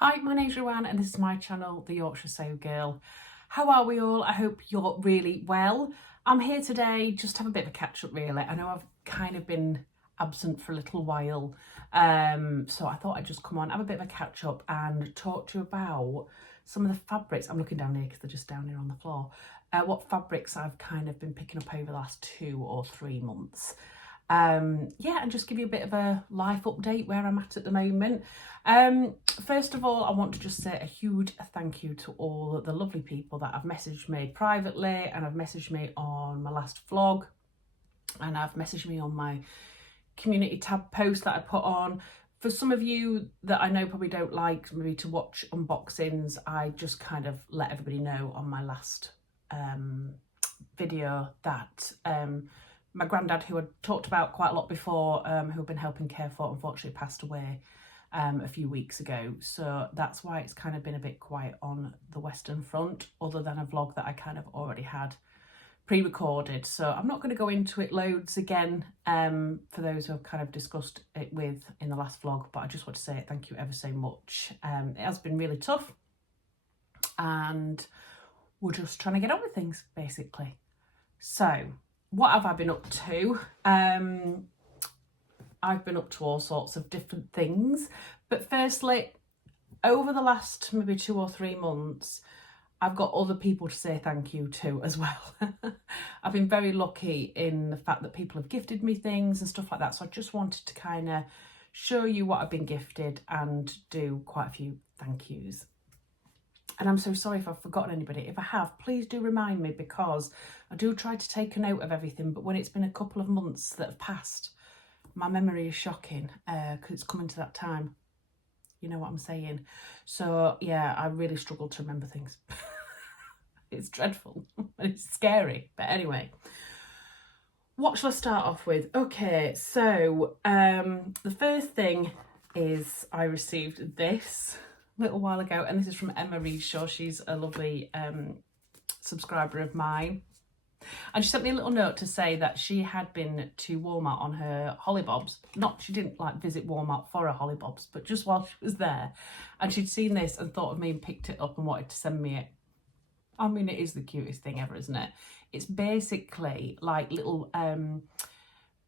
Hi, my name's Ruan and this is my channel, The Yorkshire Sew Girl. How are we all? I hope you're really well. I'm here today just to have a bit of a catch up really. I know I've kind of been absent for a little while, so I thought I'd just come on, have a bit of a catch up and talk to you about some of the fabrics. I'm looking down here because they're just down here on the floor. What fabrics I've kind of been picking up over the last 2 or 3 months. Yeah, and just give you a bit of a life update where I'm at the moment. First of all, I want to just say a huge thank you to all the lovely people that have messaged me privately, and have messaged me on my last vlog, and have messaged me on my community tab post that I put on. For some of you that I know probably don't like maybe to watch unboxings, I just kind of let everybody know on my last video that my granddad, who I'd talked about quite a lot before, who I've been helping care for, unfortunately passed away a few weeks ago. So that's why it's kind of been a bit quiet on the Western Front, other than a vlog that I kind of already had pre-recorded. So I'm not going to go into it loads again for those who I've kind of discussed it with in the last vlog, but I just want to say thank you ever so much. It has been really tough and we're just trying to get on with things basically. So what have I been up to? I've been up to all sorts of different things, but firstly, over the last maybe 2 or 3 months, I've got other people to say thank you to as well. I've been very lucky in the fact that people have gifted me things and stuff like that, so I just wanted to kind of show you what I've been gifted and do quite a few thank yous. And I'm so sorry if I've forgotten anybody. If I have, please do remind me, because I do try to take a note of everything, but when it's been a couple of months that have passed, my memory is shocking because it's coming to that time. You know what I'm saying? So yeah, I really struggle to remember things. It's dreadful and it's scary. But anyway, what shall I start off with? Okay, so the first thing is I received this a little while ago, and this is from Emma Reedshaw. She's a lovely subscriber of mine, and she sent me a little note to say that she had been to Walmart on her hollybobs. She didn't like visit Walmart for her hollybobs, but just while she was there, and she'd seen this and thought of me and picked it up and wanted to send me it. I mean, it is the cutest thing ever, isn't it? It's basically like little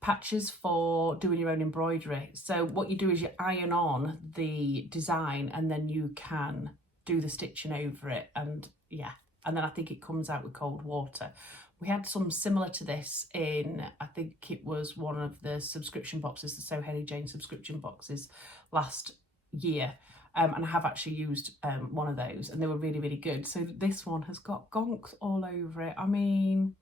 patches for doing your own embroidery. So what you do is you iron on the design and then you can do the stitching over it, and yeah, and then I think it comes out with cold water. We had some similar to this in, I think it was one of the subscription boxes, the So Henny Jane subscription boxes last year, and I have actually used one of those and they were really, really good. So this one has got gonks all over it. I mean,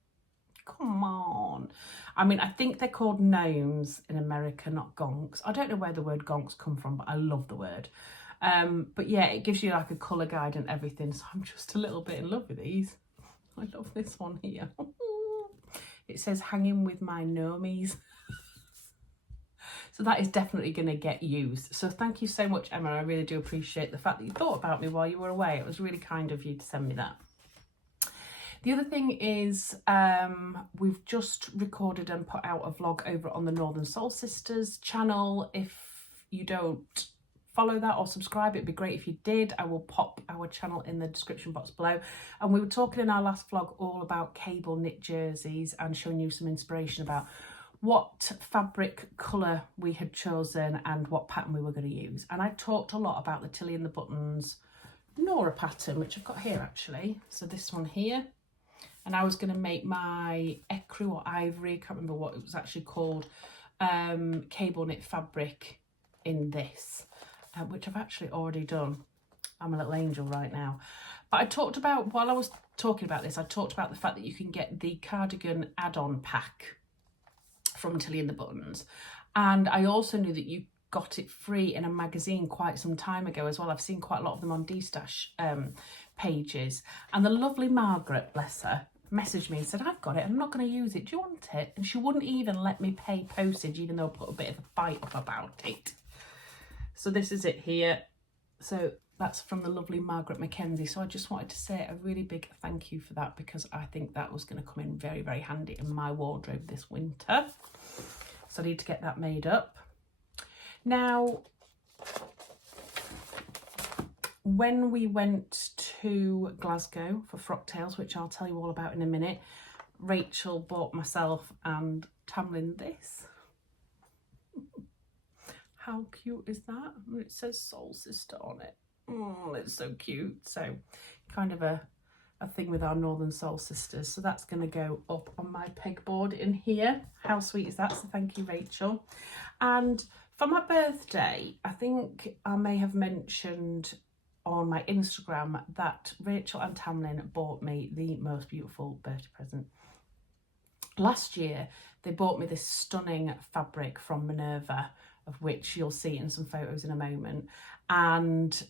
come on. I mean, I think they're called gnomes in America, not gonks. I don't know where the word gonks come from, but I love the word. But yeah, it gives you like a colour guide and everything. So I'm just a little bit in love with these. I love this one here. It says hanging with my gnomies. So that is definitely going to get used. So thank you so much, Emma. I really do appreciate the fact that you thought about me while you were away. It was really kind of you to send me that. The other thing is we've just recorded and put out a vlog over on the Northern Soul Sisters channel. If you don't follow that or subscribe, it'd be great if you did. I will pop our channel in the description box below. And we were talking in our last vlog all about cable knit jerseys and showing you some inspiration about what fabric colour we had chosen and what pattern we were going to use. And I talked a lot about the Tilly and the Buttons Nora pattern, which I've got here actually. So this one here. And I was going to make my ecru or ivory, I can't remember what it was actually called, cable knit fabric in this, which I've actually already done. I'm a little angel right now. But I talked about, while I was talking about this, I talked about the fact that you can get the cardigan add-on pack from Tilly and the Buttons. And I also knew that you got it free in a magazine quite some time ago as well. I've seen quite a lot of them on D-Stash pages. And the lovely Margaret, bless her, messaged me and said, I've got it, I'm not going to use it, do you want it? And she wouldn't even let me pay postage, even though I put a bit of a fight up about it. So this is it here. So that's from the lovely Margaret Mackenzie. So I just wanted to say a really big thank you for that, because I think that was going to come in very, very handy in my wardrobe this winter. So I need to get that made up. Now, when we went to Glasgow for Frocktails, which I'll tell you all about in a minute, Rachel bought myself and Tamlin this. How cute is that? It says Soul Sister on it. Oh, it's so cute. So kind of a thing with our Northern Soul Sisters. So that's going to go up on my pegboard in here. How sweet is that? So thank you, Rachel. And for my birthday, I think I may have mentioned on my Instagram that Rachel and Tamlin bought me the most beautiful birthday present. Last year, they bought me this stunning fabric from Minerva, of which you'll see in some photos in a moment. And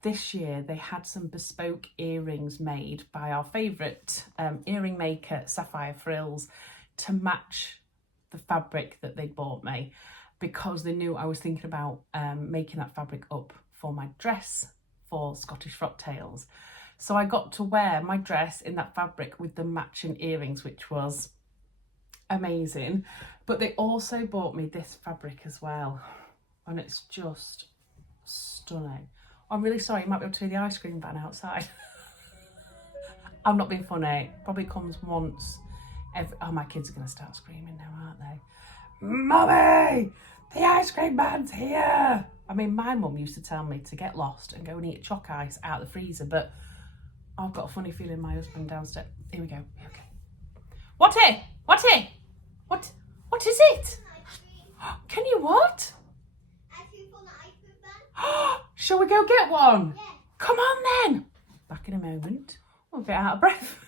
this year they had some bespoke earrings made by our favourite earring maker, Sapphire Frills, to match the fabric that they bought me, because they knew I was thinking about making that fabric up for my dress for Scottish Frocktails. So I got to wear my dress in that fabric with the matching earrings, which was amazing. But they also bought me this fabric as well, and it's just stunning. I'm really sorry, you might be able to hear the ice cream van outside. I'm not being funny. Probably comes once every... Oh, my kids are going to start screaming now, aren't they? Mummy, the ice cream van's here. I mean, my mum used to tell me to get lost and go and eat chalk ice out of the freezer, but I've got a funny feeling my husband downstairs... Here we go. Okay. What? What is it? Can you what? Shall we go get one? Yeah. Come on then. Back in a moment. I'm a bit out of breath.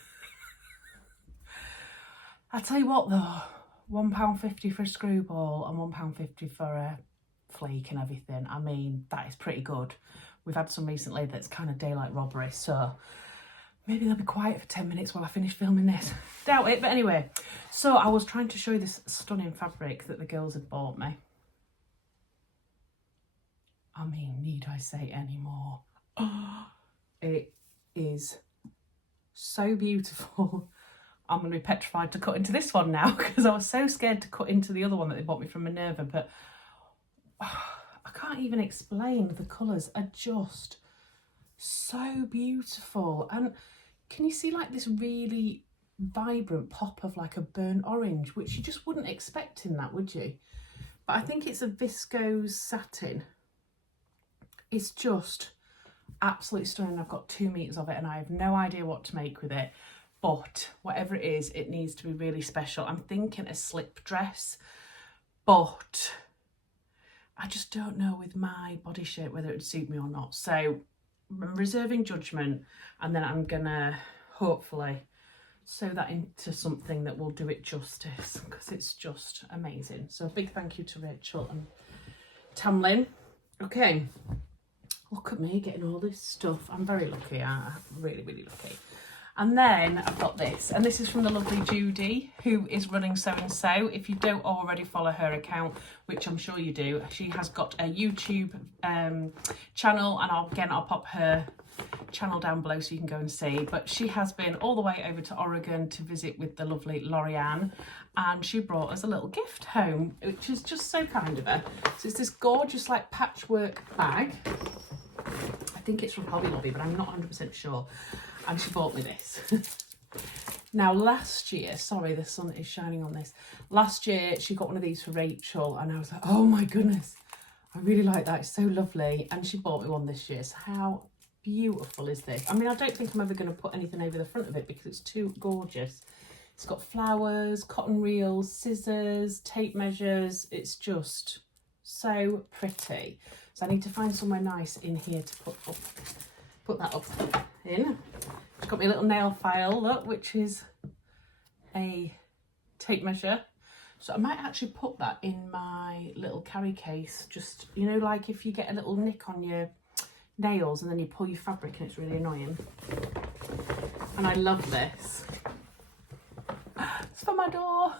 I'll tell you what though, £1.50 for a screwball and £1.50 for a flake and everything. I mean, that is pretty good. We've had some recently that's kind of daylight robbery, so maybe they'll be quiet for 10 minutes while I finish filming this. Doubt it, but anyway. So I was trying to show you this stunning fabric that the girls had bought me. I mean, need I say any more? Oh, it is so beautiful. I'm going to be petrified to cut into this one now because I was so scared to cut into the other one that they bought me from Minerva, but I can't even explain. The colours are just so beautiful. And can you see like this really vibrant pop of like a burnt orange, which you just wouldn't expect in that, would you? But I think it's a viscose satin. It's just absolutely stunning. I've got 2 meters of it and I have no idea what to make with it, but whatever it is, it needs to be really special. I'm thinking a slip dress, but I just don't know with my body shape whether it would suit me or not. So I'm reserving judgment, and then I'm gonna hopefully sew that into something that will do it justice, because it's just amazing. So a big thank you to Rachel and Tamlin. Okay. Look at me getting all this stuff. I'm very lucky. I'm really, really lucky. And then I've got this, and this is from the lovely Judy, who is running So and So. If you don't already follow her account, which I'm sure you do, she has got a YouTube channel, and I'll pop her channel down below so you can go and see. But she has been all the way over to Oregon to visit with the lovely Ruan, and she brought us a little gift home, which is just so kind of her. So it's this gorgeous like patchwork bag. I think it's from Hobby Lobby, but I'm not 100% sure. And she bought me this. Now last year, sorry, the sun is shining on this. Last year she got one of these for Rachel, and I was like, oh my goodness, I really like that. It's so lovely. And she bought me one this year. So how beautiful is this? I mean, I don't think I'm ever going to put anything over the front of it because it's too gorgeous. It's got flowers, cotton reels, scissors, tape measures. It's just so pretty. So I need to find somewhere nice in here to put that up in. It's got me a little nail file, look, which is a tape measure. So I might actually put that in my little carry case. Just, you know, like if you get a little nick on your nails and then you pull your fabric and it's really annoying. And I love this. It's for my door.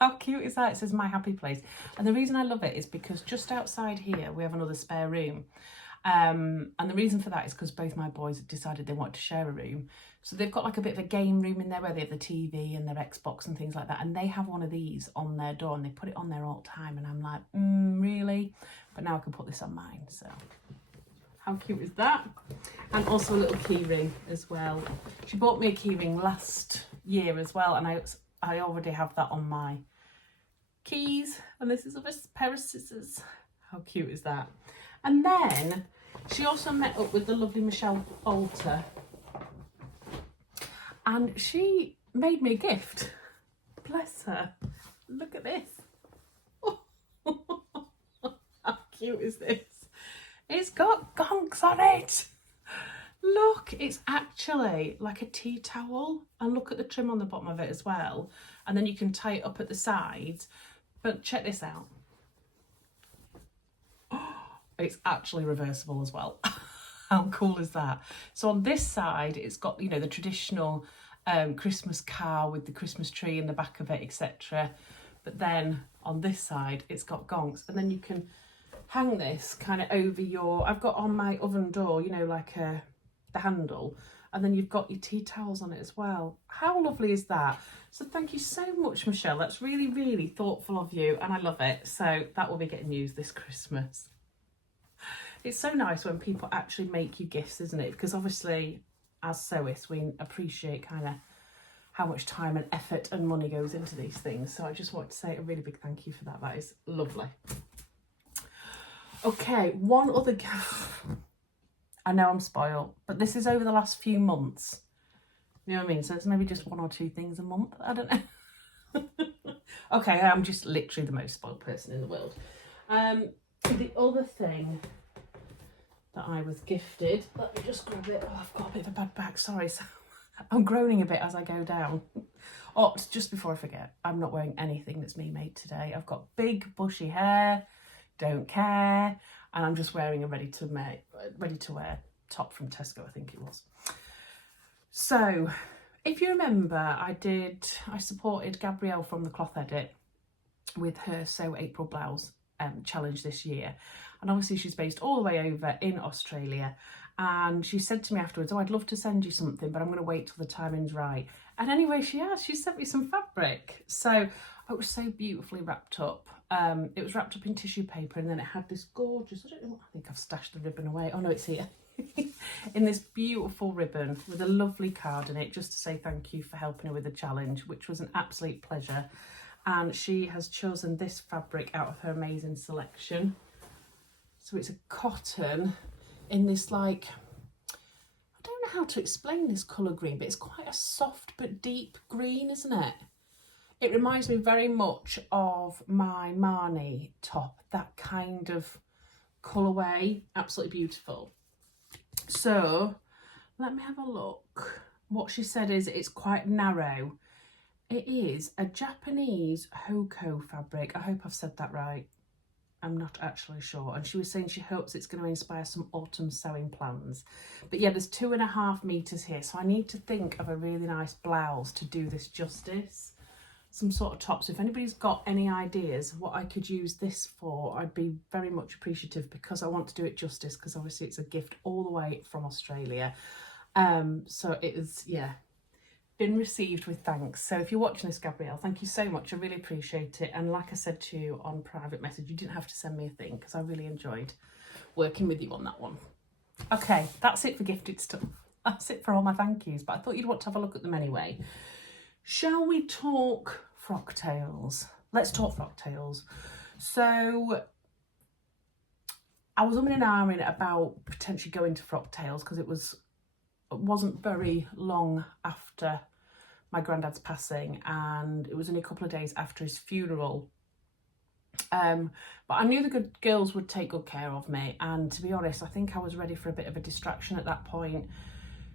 How cute is that? It says My Happy Place. And the reason I love it is because just outside here we have another spare room. And the reason for that is because both my boys decided they wanted to share a room. So they've got like a bit of a game room in there where they have the TV and their Xbox and things like that. And they have one of these on their door and they put it on there all the time. And I'm like, really? But now I can put this on mine. So how cute is that? And also a little key ring as well. She bought me a key ring last year as well, and I already have that on my keys. And this is a pair of scissors. How cute is that? And then she also met up with the lovely Michelle Alter, and she made me a gift. Bless her. Look at this. How cute is this? It's got gonks on it. Look, it's actually like a tea towel, and look at the trim on the bottom of it as well, and then you can tie it up at the sides. But check this out. It's actually reversible as well. How cool is that? So on this side it's got, you know, the traditional Christmas car with the Christmas tree in the back of it, etc. But then on this side it's got gonks, and then you can hang this kind of over your, I've got on my oven door, you know, like the handle, and then you've got your tea towels on it as well. How lovely is that? So thank you so much, Michelle. That's really, really thoughtful of you, and I love it. So that will be getting used this Christmas. It's so nice when people actually make you gifts, isn't it? Because obviously as sewists we appreciate kind of how much time and effort and money goes into these things. So I just want to say a really big thank you for that. That is lovely. Okay, one other gift. I know I'm spoiled, but this is over the last few months. You know what I mean? So it's maybe just 1 or 2 things a month. I don't know. Okay, I'm just literally the most spoiled person in the world. The other thing that I was gifted, let me just grab it. Oh, I've got a bit of a bad back, sorry. So I'm groaning a bit as I go down. Oh, just before I forget, I'm not wearing anything that's me made today. I've got big bushy hair, don't care, and I'm just wearing a ready to wear top from Tesco, I think it was. So if you remember, I supported Gabrielle from the Cloth Edit with her Sew April Blouse challenge this year, and obviously she's based all the way over in Australia, and she said to me afterwards, oh, I'd love to send you something, but I'm going to wait till the timing's right. And anyway, she sent me some fabric, so it was so beautifully wrapped up. It was wrapped up in tissue paper, and then it had this gorgeous, I think I've stashed the ribbon away, oh no, it's here. In this beautiful ribbon with a lovely card in it, just to say thank you for helping her with the challenge, which was an absolute pleasure. And she has chosen this fabric out of her amazing selection. So it's a cotton in this, like, I don't know how to explain this colour green, but it's quite a soft but deep green, isn't it? It reminds me very much of my Marnie top, that kind of colourway. Absolutely beautiful. So let me have a look. What she said is it's quite narrow. It is a Japanese Hoko fabric. I hope I've said that right. I'm not actually sure. And she was saying she hopes it's going to inspire some autumn sewing plans. But yeah, there's 2.5 meters here. So I need to think of a really nice blouse to do this justice. Some sort of top. So if anybody's got any ideas what I could use this for, I'd be very much appreciative, because I want to do it justice, because obviously it's a gift all the way from Australia. So it is, yeah, been received with thanks. So if you're watching this, Gabrielle, thank you so much. I really appreciate it. And like I said to you on private message, you didn't have to send me a thing, because I really enjoyed working with you on that one. Okay, that's it for gifted stuff. That's it for all my thank yous, but I thought you'd want to have a look at them anyway. Shall we talk frock tails? Let's talk frock tails. So I was umming and ahhing about potentially going to frock tails, because it wasn't very long after my granddad's passing, and it was only a couple of days after his funeral. But I knew the good girls would take good care of me, and to be honest, I think I was ready for a bit of a distraction at that point.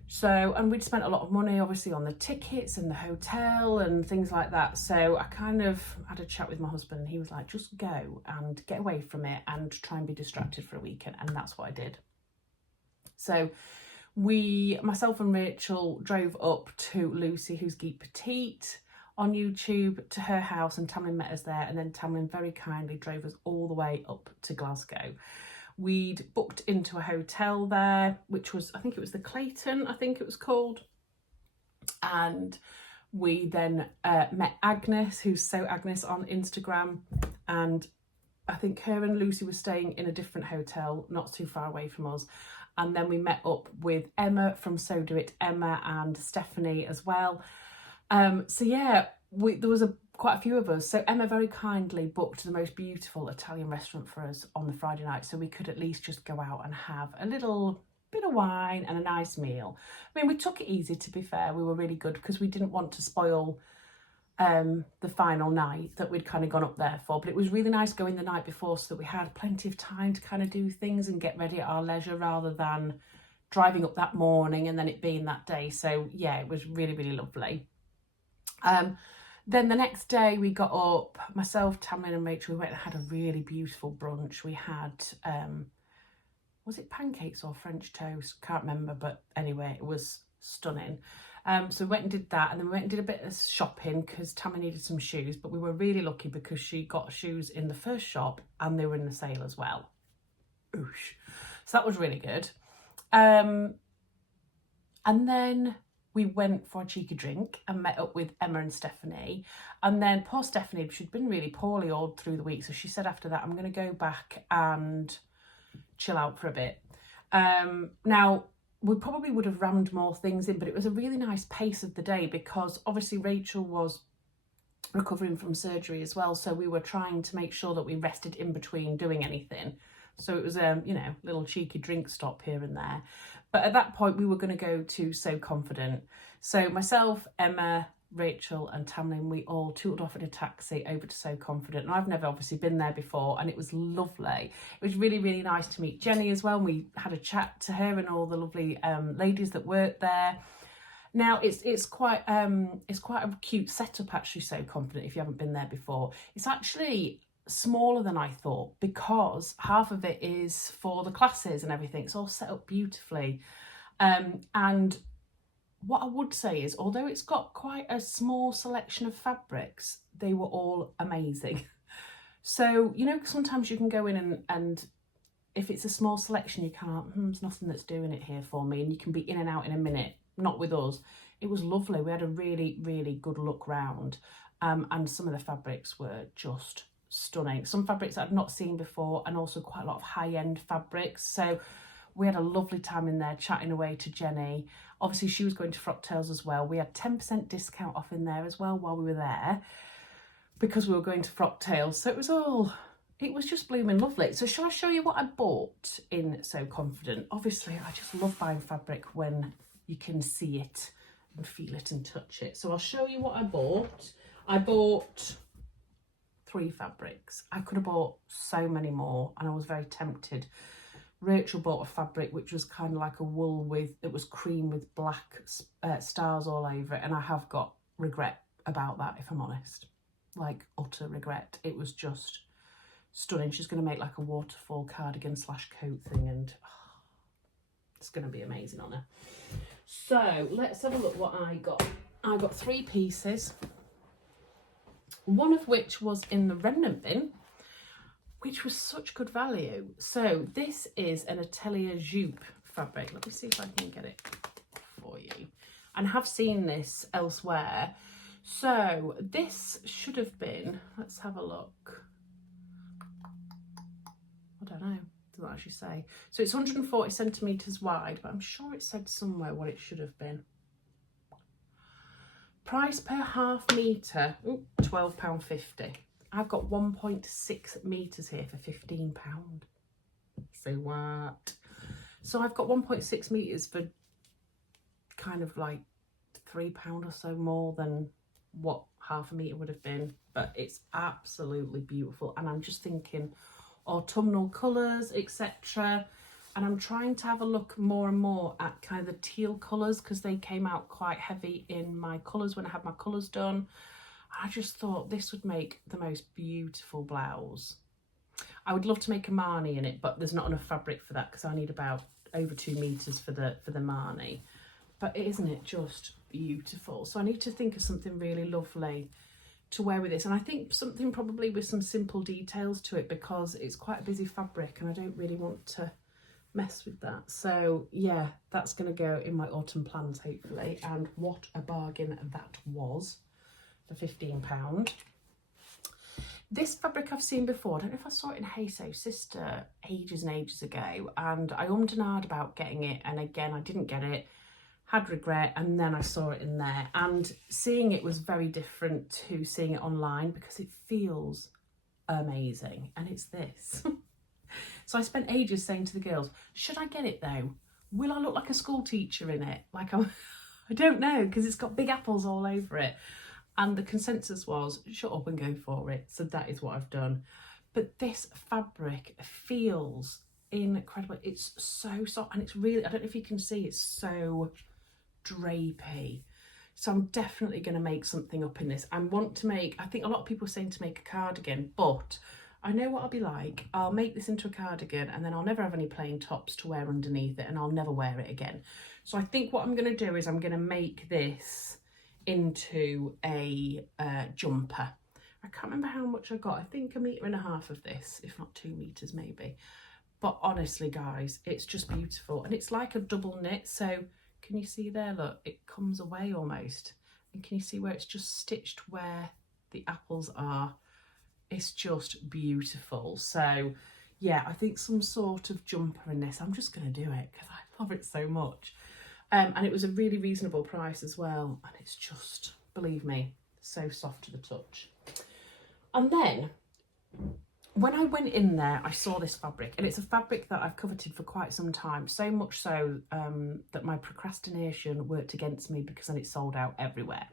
So, and we'd spent a lot of money obviously on the tickets and the hotel and things like that. So I kind of had a chat with my husband, and he was like, just go and get away from it and try and be distracted for a weekend. And that's what I did. So myself and Rachel drove up to Lucy, who's Geek Petite on YouTube, to her house, and Tamlin met us there. And then Tamlin very kindly drove us all the way up to Glasgow. We'd booked into a hotel there, which was, I think it was the Clayton, I think it was called. And we then met Agnes, who's So Agnes on Instagram. And I think her and Lucy were staying in a different hotel, not too far away from us. And then we met up with Emma from So Do It, Emma and Stephanie as well. So yeah, there was quite a few of us. So Emma very kindly booked the most beautiful Italian restaurant for us on the Friday night, so we could at least just go out and have a little bit of wine and a nice meal. I mean, we took it easy, to be fair. We were really good because we didn't want to spoil the final night that we'd kind of gone up there for, but it was really nice going the night before so that we had plenty of time to kind of do things and get ready at our leisure rather than driving up that morning and then it being that day. So yeah, it was really, really lovely. Then the next day we got up, myself, Tamlin and Rachel, we went and had a really beautiful brunch. We had, was it pancakes or French toast? Can't remember, but anyway, it was stunning. So we went and did that, and then we went and did a bit of shopping because Tammy needed some shoes, but we were really lucky because she got shoes in the first shop and they were in the sale as well. Oosh. So that was really good. And then we went for a cheeky drink and met up with Emma and Stephanie. And then poor Stephanie, she'd been really poorly all through the week. So she said after that, I'm going to go back and chill out for a bit. Now, we probably would have rammed more things in, but it was a really nice pace of the day because obviously Rachel was recovering from surgery as well. So we were trying to make sure that we rested in between doing anything. So it was a, little cheeky drink stop here and there. But at that point, we were going to go to So Confident. So myself, Emma, Rachel and Tamlin, we all tootled off in a taxi over to So Confident. And I've never obviously been there before, and it was lovely. It was really, really nice to meet Jenny as well. We had a chat to her and all the lovely ladies that worked there. Now it's quite a cute setup actually, So Confident, if you haven't been there before. It's actually smaller than I thought because half of it is for the classes and everything. It's all set up beautifully. And what I would say is, although it's got quite a small selection of fabrics, they were all amazing. So, sometimes you can go in and if it's a small selection, you can't, there's nothing that's doing it here for me. And you can be in and out in a minute. Not with us. It was lovely. We had a really, really good look round. And some of the fabrics were just stunning. Some fabrics I'd not seen before and also quite a lot of high-end fabrics. So we had a lovely time in there chatting away to Jenny. Obviously she was going to Frocktails as well. We had 10% discount off in there as well while we were there because we were going to Frocktails. So it was just blooming lovely. So shall I show you what I bought in So Confident? Obviously I just love buying fabric when you can see it and feel it and touch it. So I'll show you what I bought. I bought 3 fabrics. I could have bought so many more and I was very tempted. Rachel bought a fabric which was kind of like a wool it was cream with black stars all over it, and I have got regret about that, if I'm honest. Like utter regret. It was just stunning. She's going to make like a waterfall cardigan / coat thing, and it's going to be amazing on her. So let's have a look what I got. I got 3 pieces. One of which was in the remnant bin, which was such good value. So this is an Atelier Jupe fabric. Let me see if I can get it for you. And I have seen this elsewhere. So this should have been, let's have a look. I don't know, it doesn't actually say. So it's 140 centimetres wide, but I'm sure it said somewhere what it should have been. Price per half metre, £12.50. I've got 1.6 metres here for £15. So what? So I've got 1.6 metres for kind of like £3 or so more than what half a metre would have been. But it's absolutely beautiful. And I'm just thinking autumnal colours, etc. And I'm trying to have a look more and more at kind of the teal colours because they came out quite heavy in my colours when I had my colours done. I just thought this would make the most beautiful blouse. I would love to make a Marnie in it, but there's not enough fabric for that because I need about over 2 metres for the Marnie. But isn't it just beautiful? So I need to think of something really lovely to wear with this, and I think something probably with some simple details to it because it's quite a busy fabric and I don't really want to mess with that. So yeah, that's going to go in my autumn plans hopefully, and what a bargain that was for £15. This fabric I've seen before. I don't know if I saw it in Hey So Sister ages and ages ago, and I ummed and ahed about getting it, and again I didn't get it, had regret, and then I saw it in there, and seeing it was very different to seeing it online because it feels amazing, and it's this. So I spent ages saying to the girls, should I get it though? Will I look like a school teacher in it? Like I don't know, because it's got big apples all over it. And the consensus was, shut up and go for it. So that is what I've done. But this fabric feels incredible. It's so soft, and it's really, I don't know if you can see, it's so drapey. So I'm definitely going to make something up in this. I want to make, I think a lot of people are saying to make a cardigan, but I know what I'll be like. I'll make this into a cardigan, and then I'll never have any plain tops to wear underneath it, and I'll never wear it again. So I think what I'm going to do is I'm going to make this into a jumper. I can't remember how much I got. I think 1.5 meters of this, if not 2 meters maybe. But honestly, guys, it's just beautiful, and it's like a double knit. So can you see there? Look, it comes away almost, and can you see where it's just stitched where the apples are? It's just beautiful. So yeah, I think some sort of jumper in this. I'm just going to do it because I love it so much. And it was a really reasonable price as well. And it's just, believe me, so soft to the touch. And then when I went in there, I saw this fabric, and it's a fabric that I've coveted for quite some time. So much so that my procrastination worked against me, because then it sold out everywhere.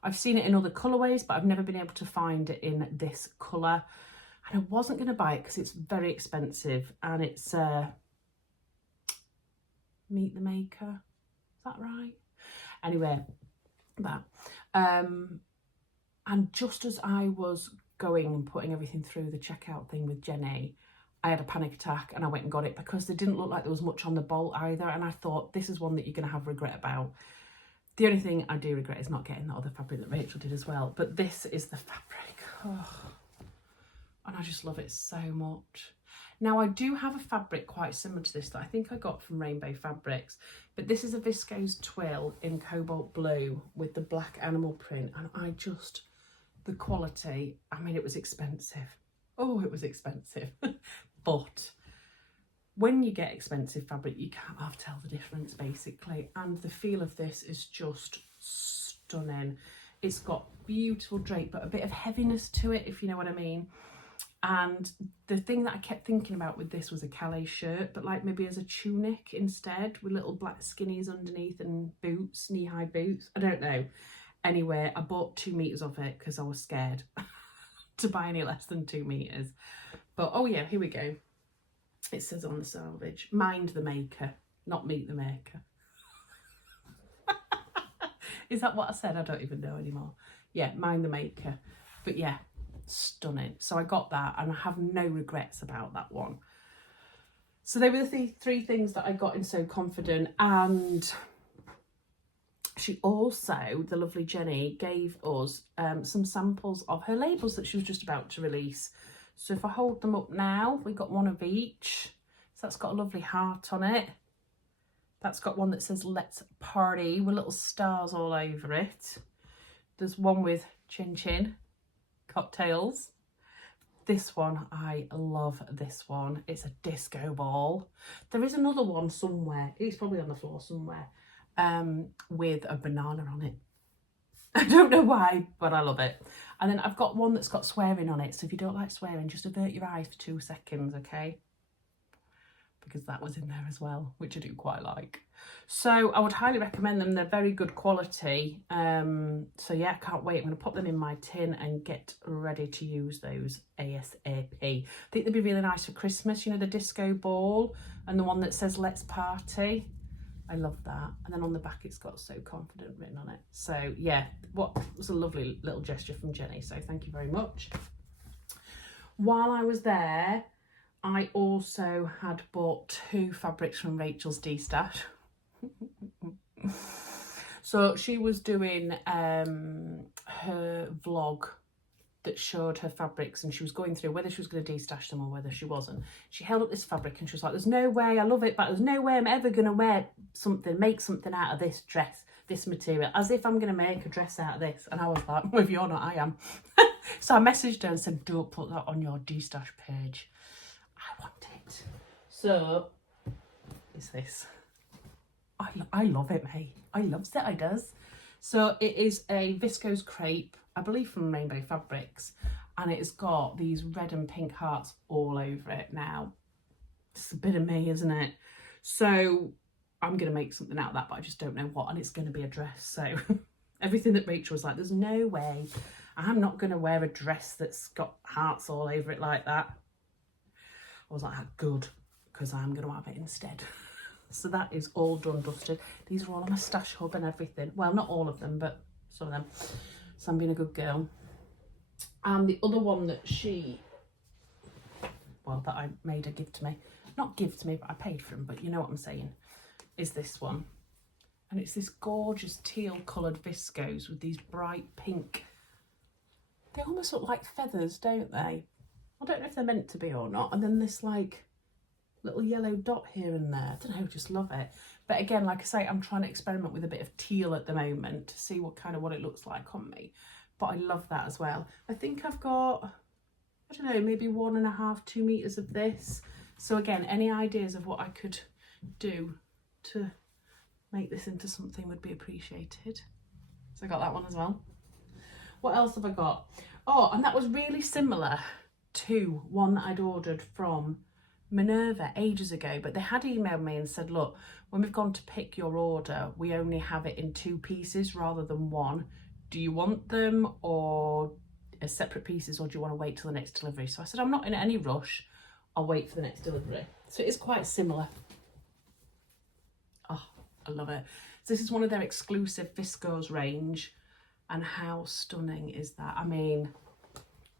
I've seen it in other colourways, but I've never been able to find it in this colour. And I wasn't going to buy it because it's very expensive, and it's Meet the Maker. Is that right? Anyway, that. And just as I was going and putting everything through the checkout thing with Jenny, I had a panic attack and I went and got it, because there didn't look like there was much on the bolt either. And I thought, this is one that you're going to have regret about. The only thing I do regret is not getting the other fabric that Rachel did as well. But this is the fabric. Oh, and I just love it so much. Now, I do have a fabric quite similar to this that I think I got from Rainbow Fabrics. But this is a viscose twill in cobalt blue with the black animal print. And I just, the quality, I mean, it was expensive. Oh, it was expensive. But when you get expensive fabric, you can't half tell the difference, basically. And the feel of this is just stunning. It's got beautiful drape, but a bit of heaviness to it, if you know what I mean. And the thing that I kept thinking about with this was a Calais shirt, but like maybe as a tunic instead, with little black skinnies underneath and boots, knee-high boots. I don't know. Anyway, I bought 2 meters of it because I was scared to buy any less than 2 meters. But oh yeah, here we go. It says on the selvage, mind the maker, not meet the maker. Is that what I said? I don't even know anymore. Yeah, mind the maker. But yeah, stunning. So I got that, and I have no regrets about that one. So they were the three things that I got in So Confident. And she also, the lovely Jenny, gave us some samples of her labels that she was just about to release. So if I hold them up now, we got one of each. So that's got a lovely heart on it. That's got one that says Let's Party with little stars all over it. There's one with Chin Chin cocktails. This one, I love this one. It's a disco ball. There is another one somewhere. It's probably on the floor somewhere with a banana on it. I don't know why, but I love it. And then I've got one that's got swearing on it. So if you don't like swearing, just avert your eyes for 2 seconds, okay? Because that was in there as well, which I do quite like. So I would highly recommend them. They're very good quality. So yeah, I can't wait. I'm going to pop them in my tin and get ready to use those ASAP. I think they'd be really nice for Christmas. You know, the disco ball and the one that says Let's Party. I love that. And then on the back, it's got So Confident written on it. So yeah, what was a lovely little gesture from Jenny. So thank you very much. While I was there, I also had bought 2 fabrics from Rachel's D-Stash. So she was doing her vlog that showed her fabrics, and she was going through whether she was going to de-stash them or whether she wasn't. She held up this fabric and she was like, there's no way, I love it, but there's no way I'm ever going to wear something, make something out of this dress this material, as if I'm going to make a dress out of this. And I was like, well, if you're not, I am. So I messaged her and said, don't put that on your D-stash page. I want it. So, it's this. I love it, mate. I loves it, I does. So it is a viscose crepe, I believe from Rainbow Fabrics. And it's got these red and pink hearts all over it now. It's a bit of me, isn't it? So I'm going to make something out of that, but I just don't know what. And it's going to be a dress. So everything that Rachel was like, there's no way. I'm not going to wear a dress that's got hearts all over it like that. I was like, good, because I'm going to have it instead. So that is all done, dusted. These are all on my stash hub and everything. Well, not all of them, but some of them. So I'm being a good girl. And the other one that that I made her give to me. Not give to me, but I paid for them, but you know what I'm saying. Is this one. And it's this gorgeous teal coloured viscose with these bright pink. They almost look like feathers, don't they? I don't know if they're meant to be or not. And then this like little yellow dot here and there. I don't know, just love it. But again, like I say, I'm trying to experiment with a bit of teal at the moment to see what it looks like on me. But I love that as well. I think I've got, I don't know, maybe 1.5, 2 meters of this. So again, any ideas of what I could do to make this into something would be appreciated. So I got that one as well. What else have I got? Oh, and that was really similar to one that I'd ordered from Minerva ages ago, but they had emailed me and said, look, when we've gone to pick your order, we only have it in 2 pieces rather than 1. Do you want them or as separate pieces, or do you want to wait till the next delivery? So I said, I'm not in any rush. I'll wait for the next delivery. So it is quite similar. Oh, I love it. So this is one of their exclusive viscose range. And how stunning is that? I mean,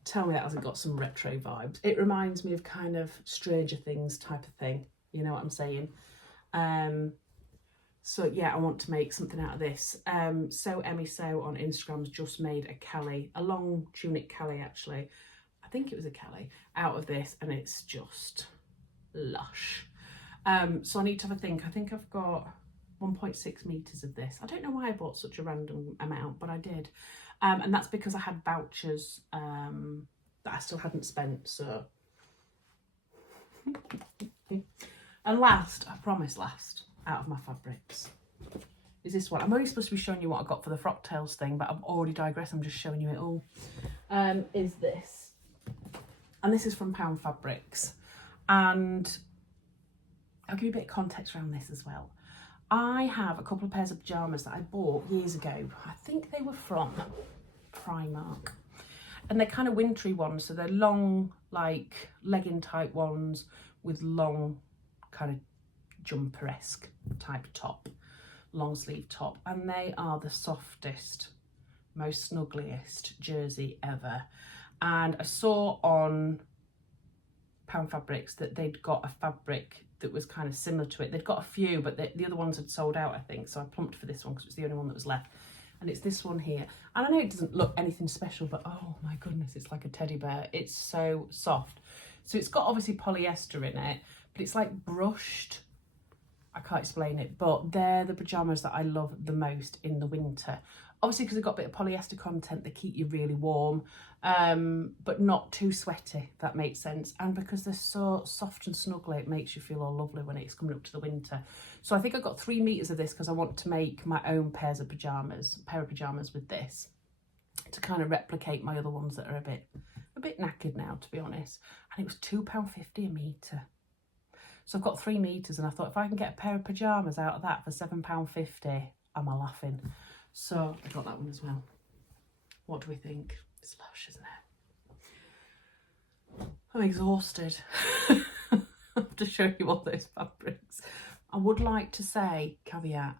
tell me that hasn't got some retro vibes. It reminds me of kind of Stranger Things type of thing. You know what I'm saying? So yeah, I want to make something out of this. So Emmy So on Instagram's just made a long tunic Callie actually. I think it was a Callie out of this, and it's just lush. So I need to have a think. I think I've got 1.6 meters of this. I don't know why I bought such a random amount, but I did. And that's because I had vouchers that I still hadn't spent, so. And last, I promise last, out of my fabrics, is this one. I'm only supposed to be showing you what I got for the Frocktails thing, but I've already digressed, I'm just showing you it all. Is this. And this is from Pound Fabrics. And I'll give you a bit of context around this as well. I have a couple of pairs of pyjamas that I bought years ago. I think they were from Primark. And they're kind of wintry ones, so they're long, like legging type ones with long kind of jumper-esque type top, long sleeve top. And they are the softest, most snuggliest jersey ever. And I saw on Pound Fabrics that they'd got a fabric that was kind of similar to it. They'd got a few, but the other ones had sold out, I think. So I plumped for this one because it was the only one that was left. And it's this one here. And I know it doesn't look anything special, but oh my goodness, it's like a teddy bear. It's so soft. So it's got obviously polyester in it, but it's like brushed. I can't explain it, but they're the pyjamas that I love the most in the winter. Obviously, because they've got a bit of polyester content, they keep you really warm, but not too sweaty, if that makes sense. And because they're so soft and snuggly, it makes you feel all lovely when it's coming up to the winter. So I think I got 3 meters of this because I want to make my own pair of pyjamas with this to kind of replicate my other ones that are a bit knackered now, to be honest. And it was £2.50 a metre. So I've got 3 meters, and I thought if I can get a pair of pyjamas out of that for £7.50, I'm a laughing. So I got that one as well. What do we think? It's lush, isn't it? I'm exhausted to show you all those fabrics. I would like to say, caveat,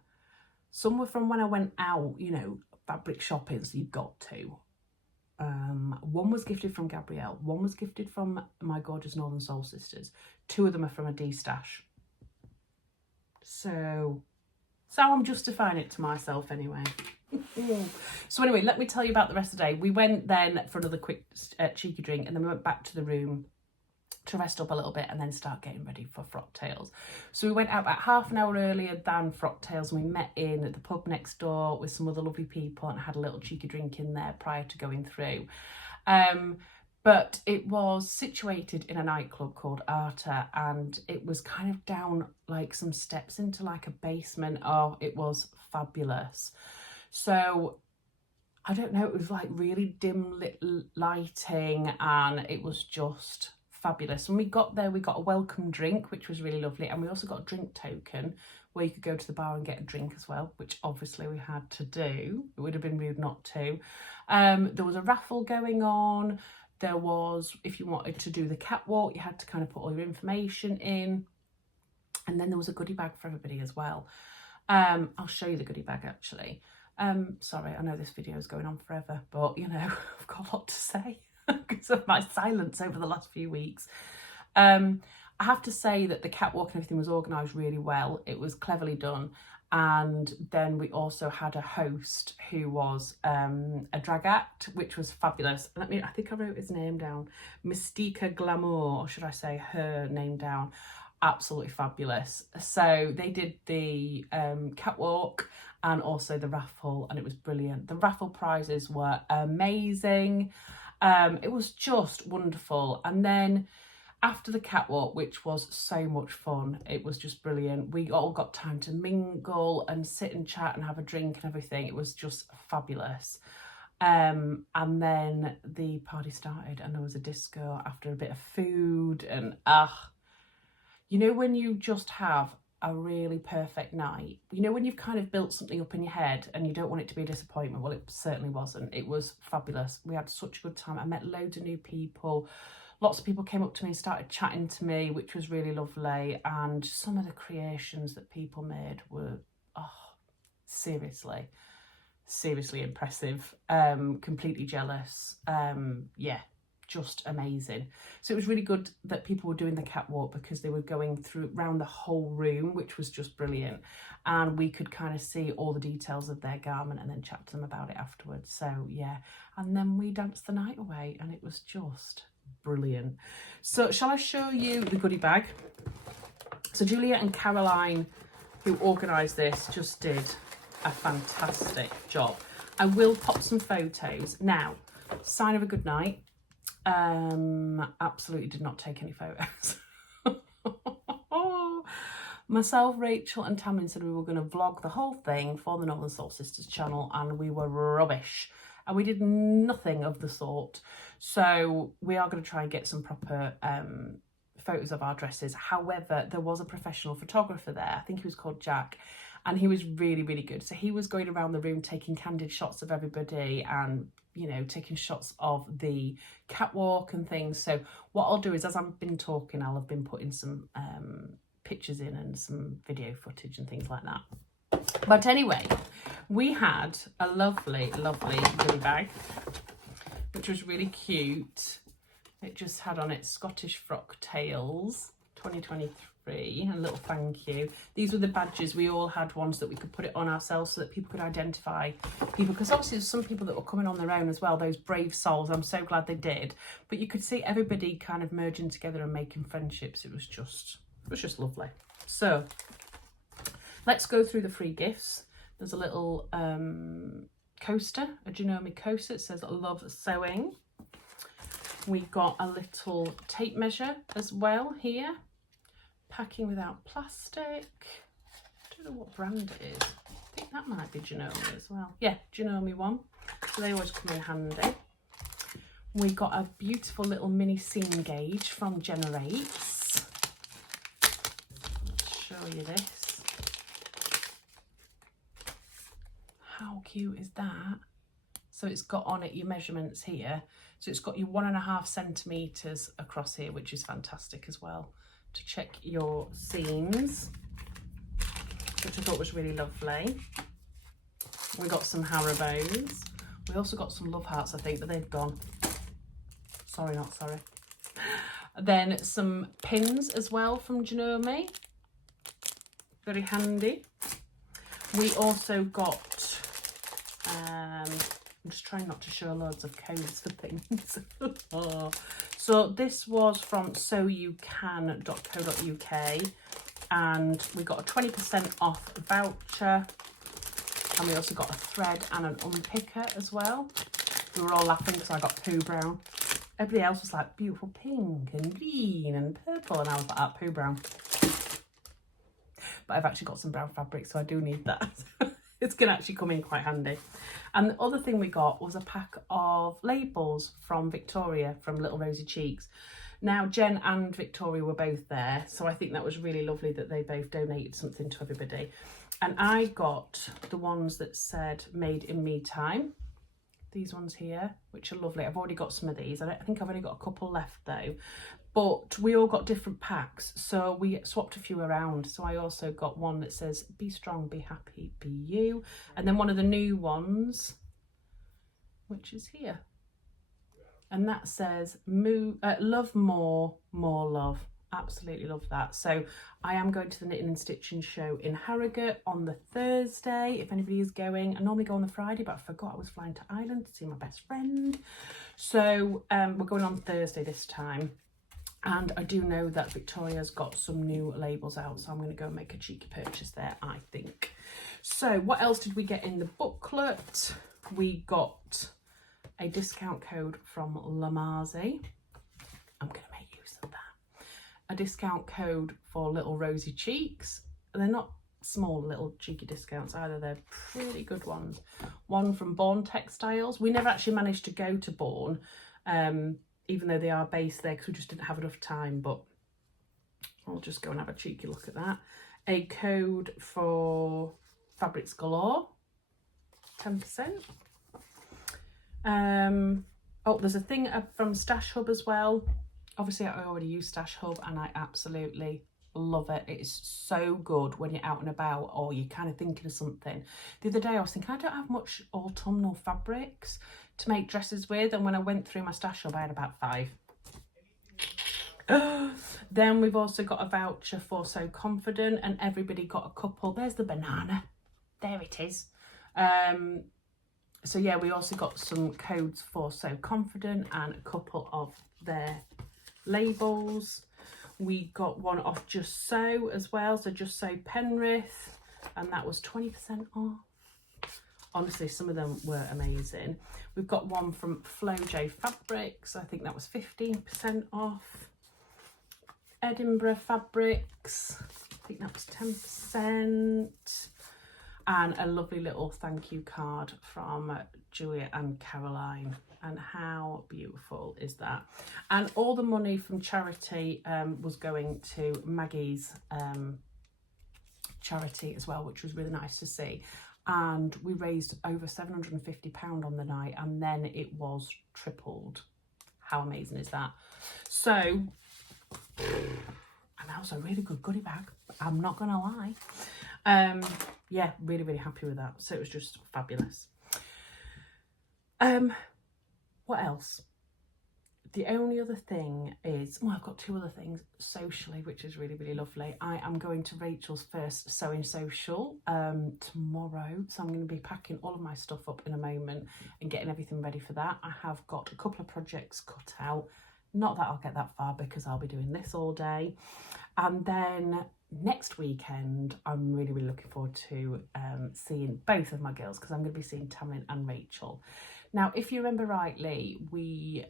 some were from when I went out, you know, fabric shopping, so you've got to. One was gifted from Gabrielle, one was gifted from my gorgeous Northern Soul sisters. 2 of them are from a D-stash. So I'm justifying it to myself anyway. So anyway, let me tell you about the rest of the day. We went then for another quick cheeky drink, and then we went back to the room to rest up a little bit and then start getting ready for Frocktails. So we went out about half an hour earlier than Frocktails, and we met in at the pub next door with some other lovely people and had a little cheeky drink in there prior to going through. But it was situated in a nightclub called Arta, and it was kind of down like some steps into like a basement. Oh, it was fabulous. So I don't know, it was like really dim lit lighting, and it was just fabulous. When we got there, we got a welcome drink, which was really lovely, and we also got a drink token where you could go to the bar and get a drink as well, which obviously we had to do. It would have been rude not to. There was a raffle going on. There was, if you wanted to do the catwalk, you had to kind of put all your information in, and then there was a goodie bag for everybody as well. I'll show you the goodie bag actually. Sorry, I know this video is going on forever, but you know, I've got a lot to say because of my silence over the last few weeks. I have to say that the catwalk and everything was organised really well. It was cleverly done. And then we also had a host who was a drag act, which was fabulous. I think I wrote his name down. Mystica Glamour, or should I say her name down. Absolutely fabulous. So they did the catwalk and also the raffle, and it was brilliant. The raffle prizes were amazing. It was just wonderful. And then after the catwalk, which was so much fun, it was just brilliant. We all got time to mingle and sit and chat and have a drink and everything. It was just fabulous. And then the party started, and there was a disco after a bit of food, and you know when you just have a really perfect night, you know when you've kind of built something up in your head and you don't want it to be a disappointment? Well, it certainly wasn't. It was fabulous. We had such a good time. I met loads of new people. Lots of people came up to me and started chatting to me, which was really lovely. And some of the creations that people made were, seriously impressive. Completely jealous. Yeah, just amazing. So it was really good that people were doing the catwalk, because they were going through around the whole room, which was just brilliant. And we could kind of see all the details of their garment and then chat to them about it afterwards. So yeah, and then we danced the night away, and it was just brilliant. So shall I show you the goodie bag? So Julia and Caroline, who organised this, just did a fantastic job. I will pop some photos. Now, sign of a good night. Absolutely did not take any photos. Myself, Rachel and Tamlin said we were going to vlog the whole thing for the Northern Soul Sisters channel, and we were rubbish. And we did nothing of the sort. So we are going to try and get some proper photos of our dresses. However, there was a professional photographer there. I think he was called Jack. And he was really, really good. So he was going around the room taking candid shots of everybody and, you know, taking shots of the catwalk and things. So what I'll do is, as I've been talking, I'll have been putting some pictures in and some video footage and things like that. But anyway, we had a lovely, lovely goodie bag, which was really cute. It just had on it Scottish Frocktails 2023, a little thank you. These were the badges. We all had ones that we could put it on ourselves so that people could identify people, because obviously there's some people that were coming on their own as well, those brave souls. I'm so glad they did. But you could see everybody kind of merging together and making friendships. It was just lovely. So let's go through the free gifts. There's a little coaster, a Janome coaster. It says love sewing. We got a little tape measure as well here. Packing without plastic. I don't know what brand it is. I think that might be Janome as well. Yeah, Janome one. So they always come in handy. We got a beautiful little mini seam gauge from Generates. Let's show you this. How cute is that? So it's got on it your measurements here. So it's got your 1.5 centimetres across here, which is fantastic as well, to check your seams, which I thought was really lovely. We got some Haribos. We also got some love hearts, I think, but they've gone. Sorry, not sorry. Then some pins as well from Janome. Very handy. We also got, I'm just trying not to show loads of codes for things. So this was from soyoucan.co.uk, and we got a 20% off voucher, and we also got a thread and an unpicker as well. We were all laughing because I got poo brown. Everybody else was like beautiful pink and green and purple, and I was like, ah, poo brown. But I've actually got some brown fabric, so I do need that. It's going to actually come in quite handy. And the other thing we got was a pack of labels from Victoria, from Little Rosy Cheeks. Now, Jen and Victoria were both there, so I think that was really lovely that they both donated something to everybody. And I got the ones that said made in me time. These ones here, which are lovely. I've already got some of these. I think I've only got a couple left though. But we all got different packs, so we swapped a few around. So I also got one that says, be strong, be happy, be you. And then one of the new ones, which is here. And that says, love more, more love. Absolutely love that. So I am going to the Knitting and Stitching show in Harrogate on the Thursday, if anybody is going. I normally go on the Friday, but I forgot I was flying to Ireland to see my best friend. So we're going on Thursday this time. And I do know that Victoria's got some new labels out, so I'm going to go and make a cheeky purchase there, I think. So what else did we get in the booklet? We got a discount code from Lamazi. I'm going to make use of that. A discount code for Little Rosy Cheeks. They're not small little cheeky discounts either, they're pretty good ones. One from Bourne Textiles. We never actually managed to go to Bourne, even though they are based there, because we just didn't have enough time, but I'll just go and have a cheeky look at that. A code for Fabrics Galore, 10%. Oh, there's a thing from Stash Hub as well. Obviously, I already use Stash Hub and I absolutely love it. It is so good when you're out and about or you're kind of thinking of something. The other day I was thinking, I don't have much autumnal fabrics to make dresses with, and when I went through my Stash Hub I had about 5. Then we've also got a voucher for So Confident, and everybody got a couple. There's the banana, there it is. So yeah, we also got some codes for So Confident and a couple of their labels. We got one off Just So as well, so Just So Penrith, and that was 20% off. Honestly, some of them were amazing. We've got one from Flojo Fabrics, I think that was 15% off. Edinburgh Fabrics, I think that was 10%. And a lovely little thank you card from Julia and Caroline. And how beautiful is that? And all the money from charity was going to Maggie's charity as well, which was really nice to see. And we raised over £750 on the night, and then it was tripled. How amazing is that? So, and that was a really good goodie bag, I'm not gonna lie. Yeah, really, really happy with that. So it was just fabulous. What else? The only other thing is, well, I've got 2 other things socially, which is really, really lovely. I am going to Rachel's first sewing social tomorrow. So I'm going to be packing all of my stuff up in a moment and getting everything ready for that. I have got a couple of projects cut out. Not that I'll get that far because I'll be doing this all day. And then next weekend, I'm really, really looking forward to seeing both of my girls, because I'm going to be seeing Tamlin and Rachel. Now, if you remember rightly, we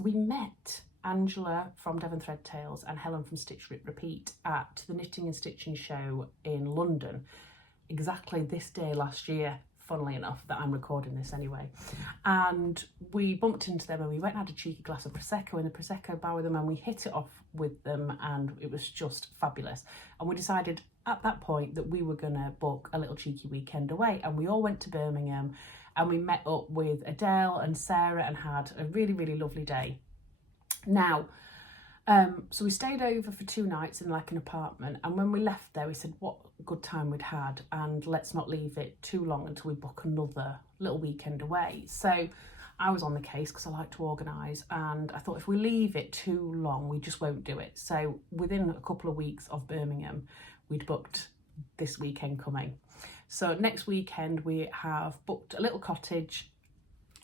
met Angela from Devon Thread Tales and Helen from Stitch Rip Repeat at the Knitting and Stitching show in London, exactly this day last year, funnily enough, that I'm recording this anyway. And we bumped into them and we went and had a cheeky glass of Prosecco in the Prosecco bar with them, and we hit it off with them, and it was just fabulous. And we decided at that point that we were going to book a little cheeky weekend away, and we all went to Birmingham and we met up with Adele and Sarah and had a really, really lovely day. Now, so we stayed over for 2 nights in like an apartment, and when we left there we said what a good time we'd had, and let's not leave it too long until we book another little weekend away. So I was on the case because I like to organise, and I thought if we leave it too long we just won't do it. So within a couple of weeks of Birmingham we'd booked this weekend coming. So next weekend we have booked a little cottage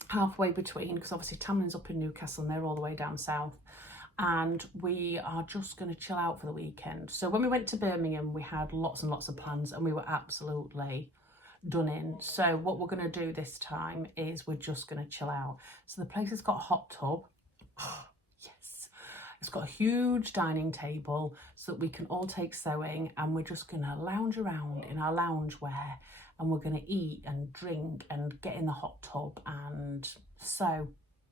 halfway between, because obviously Tamlin's up in Newcastle and they're all the way down south. And we are just going to chill out for the weekend. So when we went to Birmingham, we had lots and lots of plans and we were absolutely done in. So what we're going to do this time is we're just going to chill out. So the place has got a hot tub. Oh, yes. It's got a huge dining table so that we can all take sewing, and we're just going to lounge around in our loungewear, and we're going to eat and drink and get in the hot tub and sew.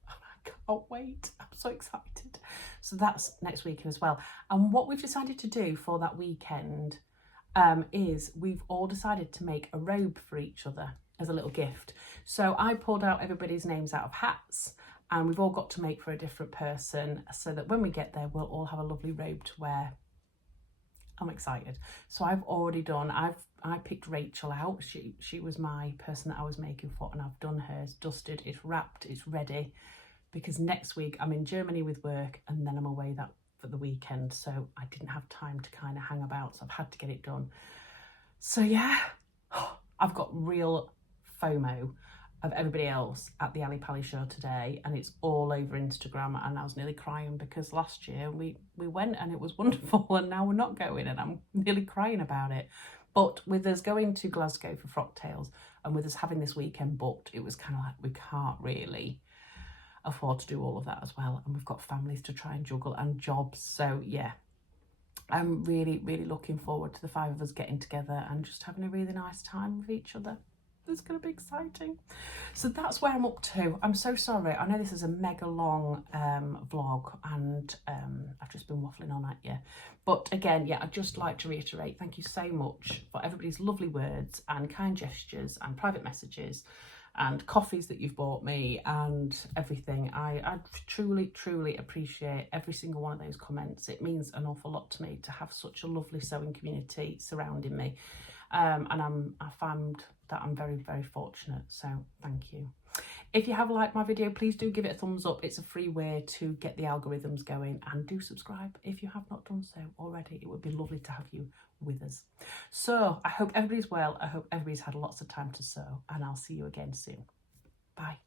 I can't wait. I'm so excited. So that's next weekend as well. And what we've decided to do for that weekend is we've all decided to make a robe for each other as a little gift. So I pulled out everybody's names out of hats, and we've all got to make for a different person so that when we get there, we'll all have a lovely robe to wear. I'm excited. So I've already done, I picked Rachel out. She was my person that I was making for, and I've done hers, dusted, it's wrapped, it's ready. Because next week I'm in Germany with work, and then I'm away for the weekend, so I didn't have time to kind of hang about, so I've had to get it done. So yeah, I've got real FOMO of everybody else at the Ali Pally show today, and it's all over Instagram, and I was nearly crying because last year we went and it was wonderful, and now we're not going, and I'm nearly crying about it. But with us going to Glasgow for Frock Tales, and with us having this weekend booked, it was kind of like we can't really afford to do all of that as well, and we've got families to try and juggle and jobs. So yeah, I'm really looking forward to the 5 of us getting together and just having a really nice time with each other. It's going to be exciting. So that's where I'm up to. I'm so sorry, I know this is a mega long vlog, and I've just been waffling on at you, but again, yeah, I'd just like to reiterate, thank you so much for everybody's lovely words and kind gestures and private messages and coffees that you've bought me and everything. I truly appreciate every single one of those comments. It means an awful lot to me to have such a lovely sewing community surrounding me, and I found that I'm very fortunate, so thank you. If you have liked my video, please do give it a thumbs up. It's a free way to get the algorithms going, and do subscribe if you have not done so already. It would be lovely to have you with us. So I hope everybody's well. I hope everybody's had lots of time to sew, and I'll see you again soon. Bye.